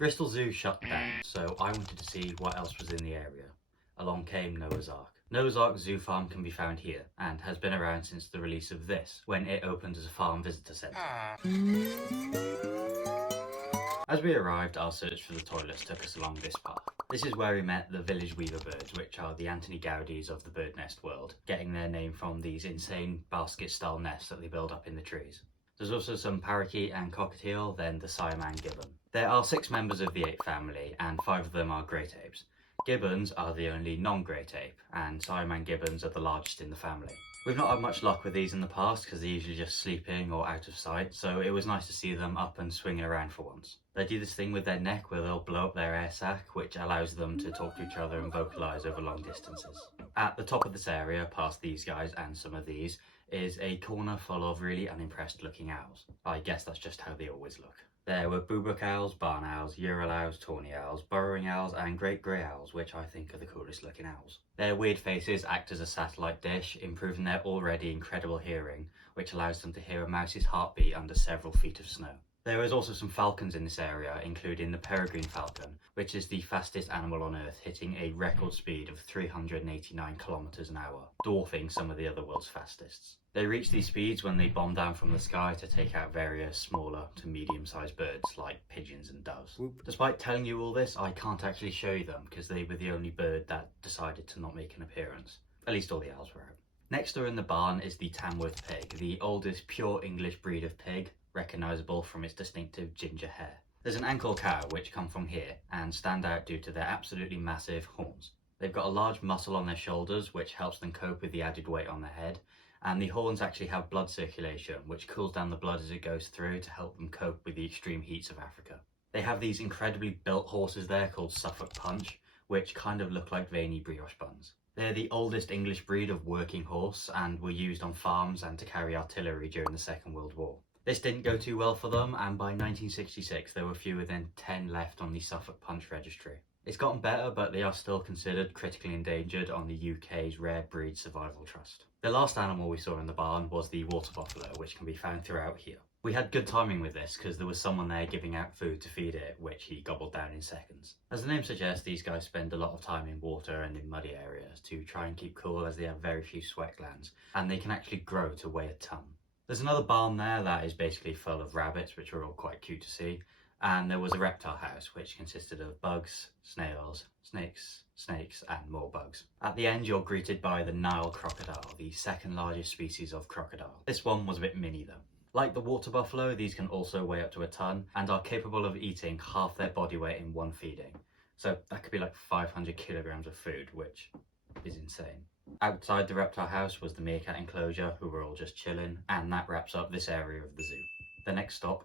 Bristol Zoo shut down, so I wanted to see what else was in the area. Along came Noah's Ark. Noah's Ark Zoo Farm can be found here, and has been around since the release of this, when it opened as a farm visitor centre. As we arrived, our search for the toilets took us along this path. This is where we met the village weaver birds, which are the Anthony Gaudis of the bird nest world, getting their name from these insane basket-style nests that they build up in the trees. There's also some parakeet and cockatiel, then the Siamang gibbon. There are 6 members of the ape family, and 5 of them are great apes. Gibbons are the only non-great ape, and Siamang gibbons are the largest in the family. We've not had much luck with these in the past because they're usually just sleeping or out of sight, so it was nice to see them up and swinging around for once. They do this thing with their neck where they'll blow up their air sac, which allows them to talk to each other and vocalise over long distances. At the top of this area, past these guys and some of these, is a corner full of really unimpressed looking owls. I guess that's just how they always look. There were boobook owls, barn owls, Ural owls, tawny owls, burrowing owls and great grey owls, which I think are the coolest looking owls. Their weird faces act as a satellite dish, improving their already incredible hearing, which allows them to hear a mouse's heartbeat under several feet of snow. There is also some falcons in this area, including the peregrine falcon, which is the fastest animal on Earth, hitting a record speed of 389 kilometers an hour, dwarfing some of the other world's fastest. They reach these speeds when they bomb down from the sky to take out various smaller to medium-sized birds like pigeons and doves. Despite telling you all this, I can't actually show you them because they were the only bird that decided to not make an appearance. At least all the owls were out. Next door in the barn is the Tamworth pig, the oldest pure English breed of pig, recognisable from its distinctive ginger hair. There's an Ankle cow which come from here and stand out due to their absolutely massive horns. They've got a large muscle on their shoulders which helps them cope with the added weight on their head, and the horns actually have blood circulation which cools down the blood as it goes through to help them cope with the extreme heats of Africa. They have these incredibly built horses there called Suffolk Punch, which kind of look like veiny brioche buns. They're the oldest English breed of working horse and were used on farms and to carry artillery during the Second World War. This didn't go too well for them, and by 1966 there were fewer than 10 left on the Suffolk Punch registry. It's gotten better, but they are still considered critically endangered on the UK's Rare Breed Survival Trust. The last animal we saw in the barn was the water buffalo, which can be found throughout here. We had good timing with this because there was someone there giving out food to feed it, which he gobbled down in seconds. As the name suggests, these guys spend a lot of time in water and in muddy areas to try and keep cool, as they have very few sweat glands, and they can actually grow to weigh a ton. There's another barn there that is basically full of rabbits, which are all quite cute to see, and there was a reptile house which consisted of bugs, snails, snakes and more bugs. At the end you're greeted by the Nile crocodile, the second largest species of crocodile. This one was a bit mini though. Like the water buffalo, these can also weigh up to a ton and are capable of eating half their body weight in one feeding. So that could be like 500 kilograms of food, which is insane. Outside the reptile house was the meerkat enclosure, who were all just chilling, and that wraps up this area of the zoo. The next stop,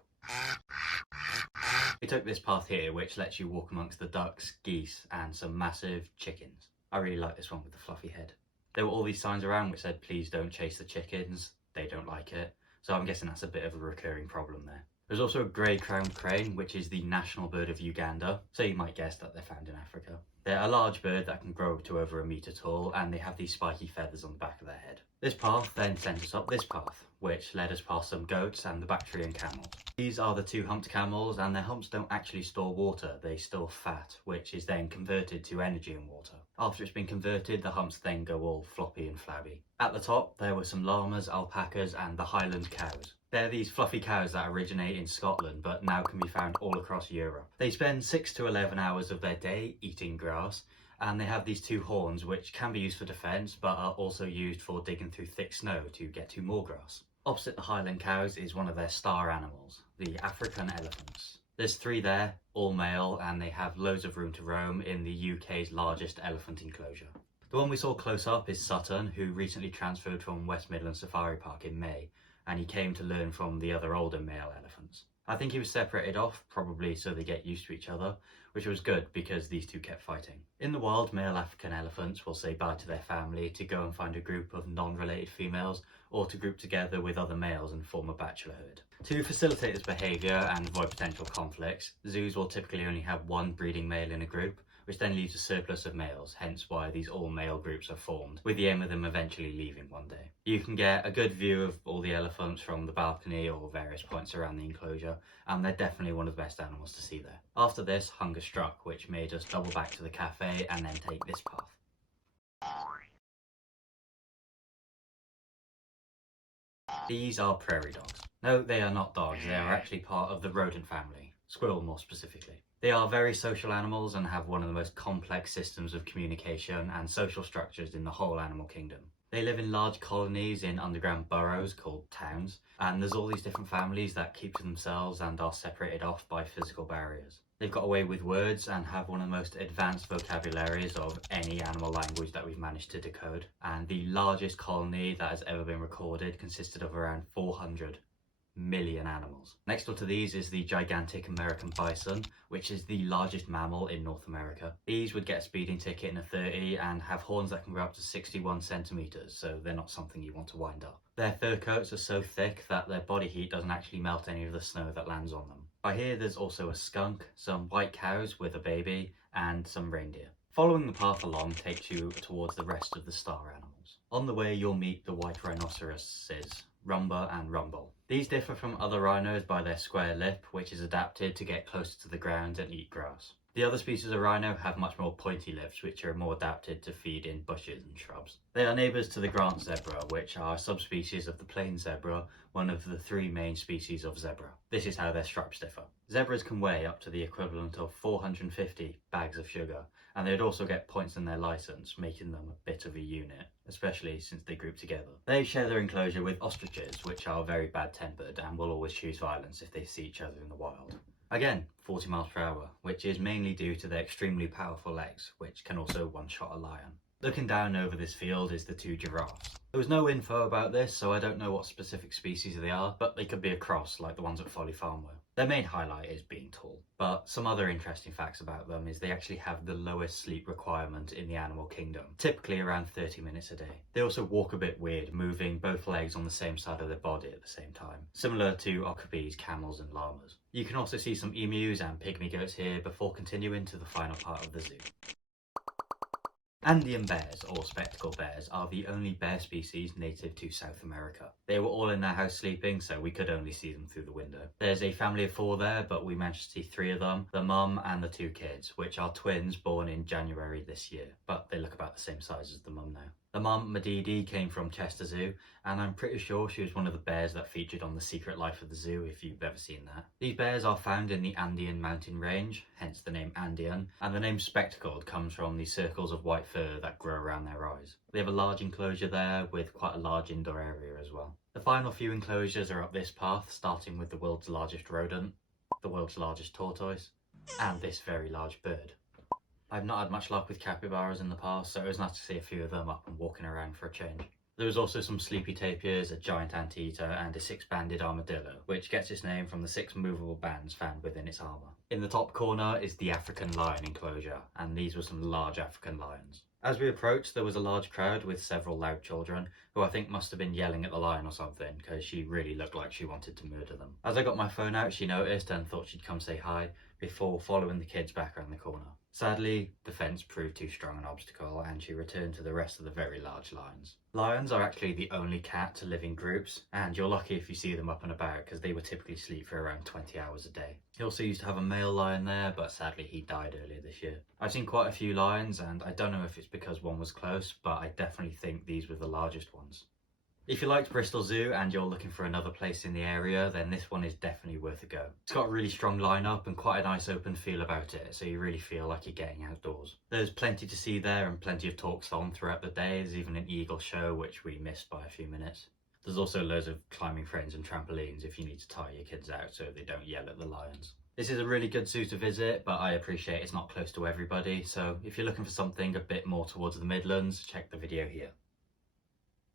we took this path here, which lets you walk amongst the ducks, geese and some massive chickens. I really like this one with the fluffy head. There were all these signs around which said please don't chase the chickens, they don't like it, so I'm guessing that's a bit of a recurring problem there. There's also a grey-crowned crane, which is the national bird of Uganda, so you might guess that they're found in Africa. They're a large bird that can grow to over 1 metre tall, and they have these spiky feathers on the back of their head. This path then sent us up this path, which led us past some goats and the Bactrian camels. These are the 2 humped camels, and their humps don't actually store water, they store fat, which is then converted to energy and water. After it's been converted, the humps then go all floppy and flabby. At the top, there were some llamas, alpacas and the Highland cows. They're these fluffy cows that originate in Scotland but now can be found all across Europe. They spend 6 to 11 hours of their day eating grass, and they have these 2 horns which can be used for defence but are also used for digging through thick snow to get to more grass. Opposite the Highland cows is one of their star animals, the African elephants. There's 3 there, all male, and they have loads of room to roam in the UK's largest elephant enclosure. The one we saw close up is Sutton, who recently transferred from West Midlands Safari Park in May, and he came to learn from the other older male elephants. I think he was separated off, probably so they get used to each other, which was good because these 2 kept fighting. In the wild, male African elephants will say bye to their family to go and find a group of non-related females, or to group together with other males and form a bachelor herd. To facilitate this behaviour and avoid potential conflicts, zoos will typically only have one breeding male in a group, which then leaves a surplus of males, hence why these all-male groups are formed, with the aim of them eventually leaving one day. You can get a good view of all the elephants from the balcony or various points around the enclosure, and they're definitely one of the best animals to see there. After this, hunger struck, which made us double back to the cafe and then take this path. These are prairie dogs. No, they are not dogs, they are actually part of the rodent family, squirrel more specifically. They are very social animals and have one of the most complex systems of communication and social structures in the whole animal kingdom. They live in large colonies in underground burrows called towns, and there's all these different families that keep to themselves and are separated off by physical barriers. They've got away with words and have one of the most advanced vocabularies of any animal language that we've managed to decode. And the largest colony that has ever been recorded consisted of around 400 million animals. Next door to these is the gigantic American bison, which is the largest mammal in North America. These would get a speeding ticket in a 30 and have horns that can go up to 61 centimeters, so they're not something you want to wind up. Their fur coats are so thick that their body heat doesn't actually melt any of the snow that lands on them. By here there's also a skunk, some white cows with a baby, and some reindeer. Following the path along takes you towards the rest of the star animals. On the way you'll meet the white rhinoceroses, Rumba and Rumble. These differ from other rhinos by their square lip, which is adapted to get closer to the ground and eat grass. The other species of rhino have much more pointy lips, which are more adapted to feed in bushes and shrubs. They are neighbours to the Grant zebra, which are a subspecies of the plain zebra, one of the three main species of zebra. This is how their stripes differ. Zebras can weigh up to the equivalent of 450 bags of sugar, and they'd also get points in their license, making them a bit of a unit, especially since they group together. They share their enclosure with ostriches, which are very bad-tempered and will always choose violence if they see each other in the wild. Again, 40 miles per hour, which is mainly due to their extremely powerful legs, which can also one-shot a lion. Looking down over this field is the two giraffes. There was no info about this, so I don't know what specific species they are, but they could be a cross like the ones at Folly Farm were. Their main highlight is being tall, but some other interesting facts about them is they actually have the lowest sleep requirement in the animal kingdom, typically around 30 minutes a day. They also walk a bit weird, moving both legs on the same side of their body at the same time, similar to okapis, camels and llamas. You can also see some emus and pygmy goats here before continuing to the final part of the zoo. Andean bears, or spectacled bears, are the only bear species native to South America. They were all in their house sleeping, so we could only see them through the window. There's a family of 4 there, but we managed to see 3 of them, the mum and the 2 kids, which are twins born in January this year, but they look about the same size as the mum now. The mum, Madidi, came from Chester Zoo, and I'm pretty sure she was one of the bears that featured on The Secret Life of the Zoo, if you've ever seen that. These bears are found in the Andean mountain range, hence the name Andean, and the name spectacled comes from the circles of white fur that grow around their eyes. They have a large enclosure there with quite a large indoor area as well. The final few enclosures are up this path, starting with the world's largest rodent, the world's largest tortoise, and this very large bird. I've not had much luck with capybaras in the past, so it was nice to see a few of them up and walking around for a change. There was also some sleepy tapirs, a giant anteater, and a 6-banded armadillo, which gets its name from the 6 movable bands found within its armour. In the top corner is the African lion enclosure, and these were some large African lions. As we approached, there was a large crowd with several loud children, who I think must have been yelling at the lion or something, because she really looked like she wanted to murder them. As I got my phone out, she noticed and thought she'd come say hi, before following the kids back around the corner. Sadly, the fence proved too strong an obstacle and she returned to the rest of the very large lions. Lions are actually the only cat to live in groups, and you're lucky if you see them up and about because they would typically sleep for around 20 hours a day. He also used to have a male lion there, but sadly he died earlier this year. I've seen quite a few lions and I don't know if it's because one was close, but I definitely think these were the largest ones. If you liked Bristol Zoo and you're looking for another place in the area, then this one is definitely worth a go. It's got a really strong lineup and quite a nice open feel about it, so you really feel like you're getting outdoors. There's plenty to see there and plenty of talks on throughout the day. There's even an eagle show, which we missed by a few minutes. There's also loads of climbing frames and trampolines if you need to tire your kids out so they don't yell at the lions. This is a really good zoo to visit, but I appreciate it's not close to everybody, so if you're looking for something a bit more towards the Midlands, check the video here.